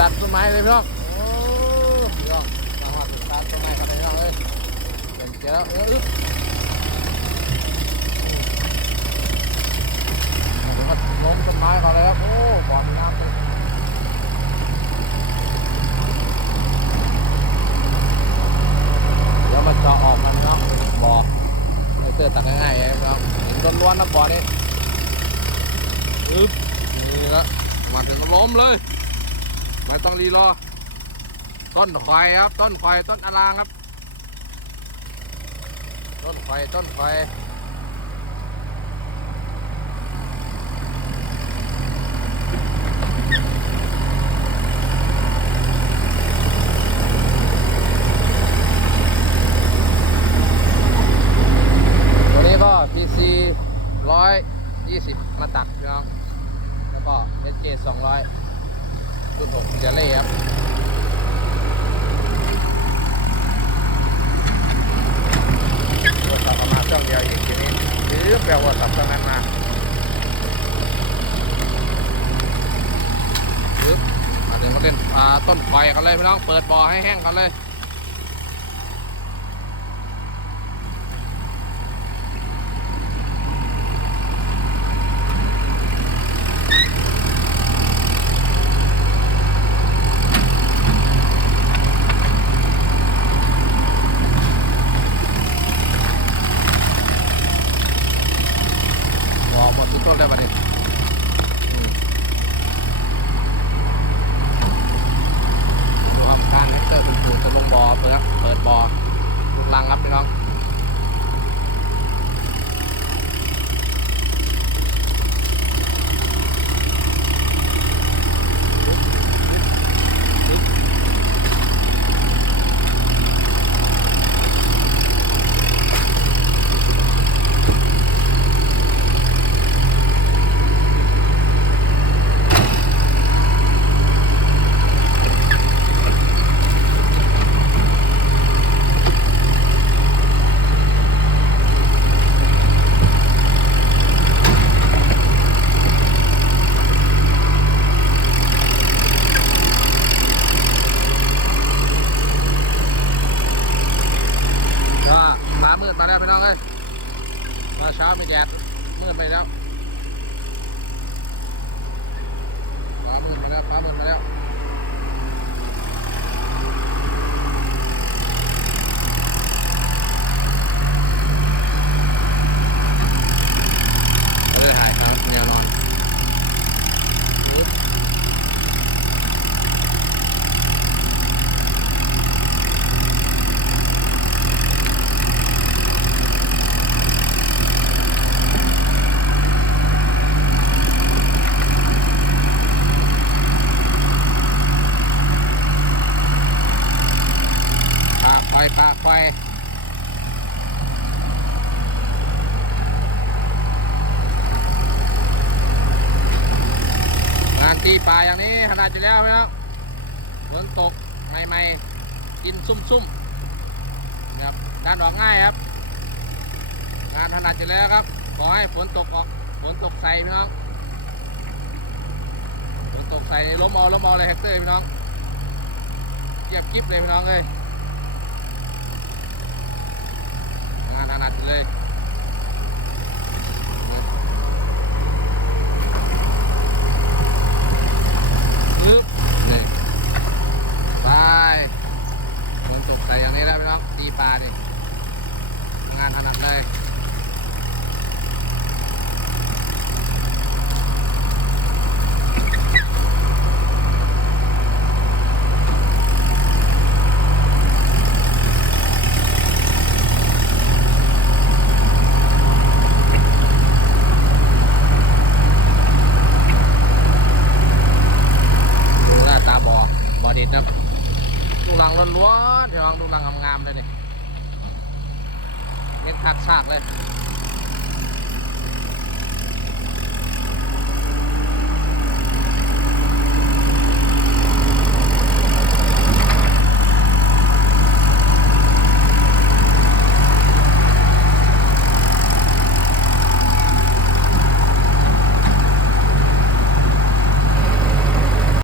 ตัดต้นไม้เลยพี่น้องโอ้พี่น้องมาหอดตัดต้นไม้กันเลยพี่น้องเลยเป็นเจ้าเอออึ๊บมาถึมาล้มต้นไม้เขาเลยครับโอ้บอลน้ำเลยเดี๋ยวมันจะออกมันเนาะบ่อไอเตอร์ตัดง่ายๆเลยพี่น้องหินล้วนๆนะบ่อนี้อึ๊บนี่ละมาถึงก็ล้มเลย ไม่ต้องรีรอ ต้นควายครับ ต้นควายต้นอลางครับ ต้นควายต้นควายตัวนี้ก็ PC ร้อยยี่สิบมาตักพี่น้องแล้วก็ SJ สองร้อยรุ่นผมจะเล่ครับโทรศัพท์เอามาเครื่องเดียวอีกทีนี้หรือแปลว่าสับเครื่องนั้นมาหรือมาเดินมาเล่นปลาต้นไฟกันเลยพี่น้อง เปิดบ่อให้แห้งกันเลย บ่อหมดทุกต้นแล้วบัดนี้อืมดูครับการแฮกเตอร์อื่นๆจะลงบ่อเปิดครับเปิดบ่อลูกลังครับพี่น้อง ก็ฟ้ามืดมาแล้วพี่น้องเอ้ย มาเช้าไม่แดดมืดไปแล้วฟ้ามืดมาแล้วฟ้ามืดมาแล้วเราจะถ่ายครับแนวนอนปึ๊บ ไฟปากไฟงานตีปลาอย่างนี้ขนาดจะแล้วพี่น้องฝนตกใหม่ๆกินซุ่มๆครับการออกง่ายครับ งานถนัดอยู่แล้วครับ ขอให้ฝนตกออกฝนตกใส่พี่น้องฝนตกใส่ล้มเอาล้มเอาเลยแฮกเตอร์พี่น้องเกียบกิ๊บเลยพี่น้องเลย งานถนัดเลยปึ๊บนี่ไปฝนตกใส่อย่างนี้แล้วพี่น้องตีปลาดิงานถนัดเลย ดูหน้าตาบอบอดิดนะครับ ดูหลังล้วนๆเดี๋ยวลองดูหลังงามๆเลยนี่เล็นขากฉากเลย